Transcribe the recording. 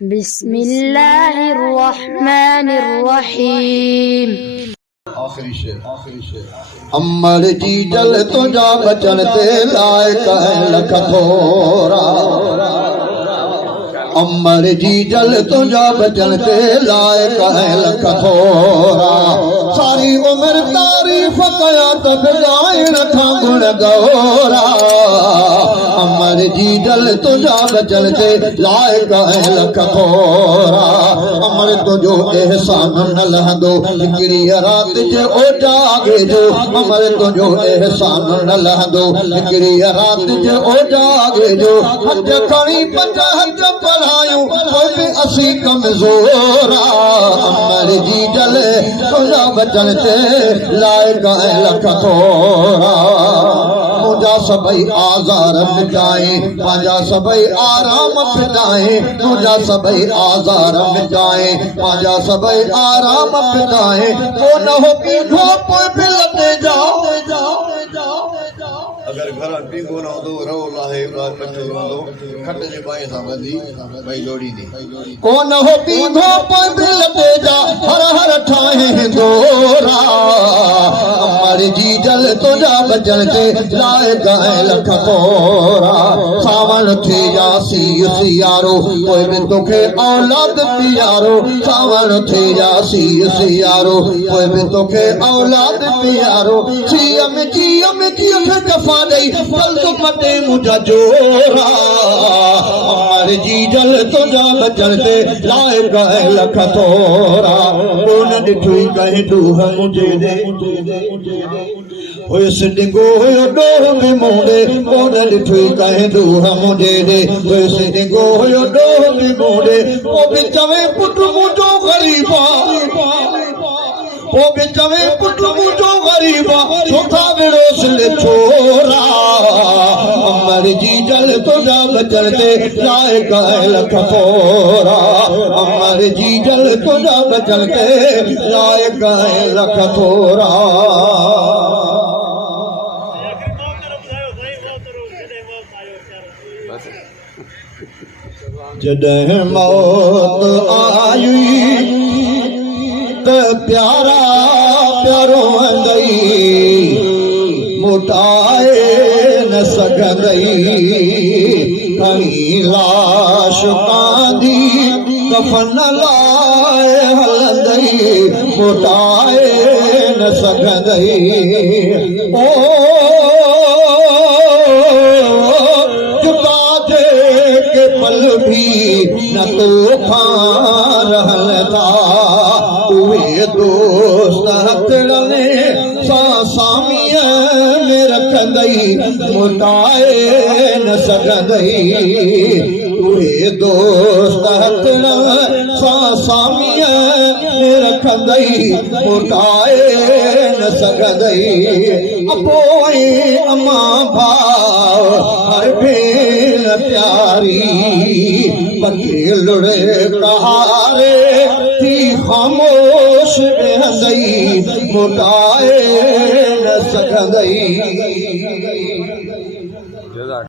بسم الله الرحمن الرحيم آخری شعر امر جی جل تجا بچن تے لائق ہے لکھ تھورا امر جی جل تجا بچن تے لائق ہے لکھ تھورا ساری عمر تعریف کیا تب جائیں نتھا گن گورا امر جی جل تجا بچن تے لائق ہے لکھ تھورا امر تجو احسان نہ لہندو ہکڑی رات جے او جاگے جو امر تجو احسان نہ لہندو ہکڑی رات جے او جاگے جو ہتھ کھڑی پنج ہتھ پڑھایوں کوئی بھی اسی کمزورا امر جی جل تجا بچن تے لائق ہے لکھ تھورا مجھا سبئی آزار مٹائیں پانجا سبئی آرام پٹائیں مجھا سبئی آزار مٹائیں پانجا سبئی آرام پٹائیں وہ نہ ہو پیٹھو پوئی بھی لٹے جاؤ اگر گھر پیگو نہ ہو رو لاہے بار پچھو ہو کھٹ جے بائیں سا بندی بھائی لوڑی دی کو نہ ہو پیگو پوئی بھی لٹے جا ہر ہر ٹھائیں دورا امر جی جل تجا بچن تے لائق ہے لکھ تھورا ساون تھی جا سیارو کوئی بھی توکھے اولاد پیارو ساون تھی جا سیارو کوئی بھی توکھے اولاد پیارو چیم چی کفا دئی جل تو پٹے مجھا جورا امر جی جل تجا بچن تے لائق ہے لکھ تھورا کون ڈٹھوئی کہیں ڈوہ مجھے دے ہوئے سڈنگو ہوئے ڈوہ بھی موڑے کون ڈٹھوئی کہیں ڈوہ مجھے دے ہوئے سڈنگو ہوئے ڈوہ بھی موڑے وہ بھی چویں پٹ مجھو غریبا وہ بھی چویں پٹ مجھو غریبا چھوٹا بڑوس لے چھوڑا امر جی جل تجا بچن تے لائق ہے لکھ تھورا امر جی جل تجا بچن تے لائق ہے لکھ تھورا جڏهن موت آئی تے پیارا پیارو وندئی موٹائے نہ سگندئی کہیں لاش کاندی کفن لائے ہلندئی موٹائے نہ سگندئی او پل بھی نہ تو کھان رہن تھا اوے دوست ہتھڑنے سامیہ میں رکھندئی موٹائے نہ سگندئی اوے دوست ہتھڑنے سامیہ میں رکھندئی موٹائے نہ سگندئی اپوئے اماں بھاؤ ہر بھیل پیاری پکی لڑے کہارے تھی خاموش رہندئی موٹائے نہ سگندئی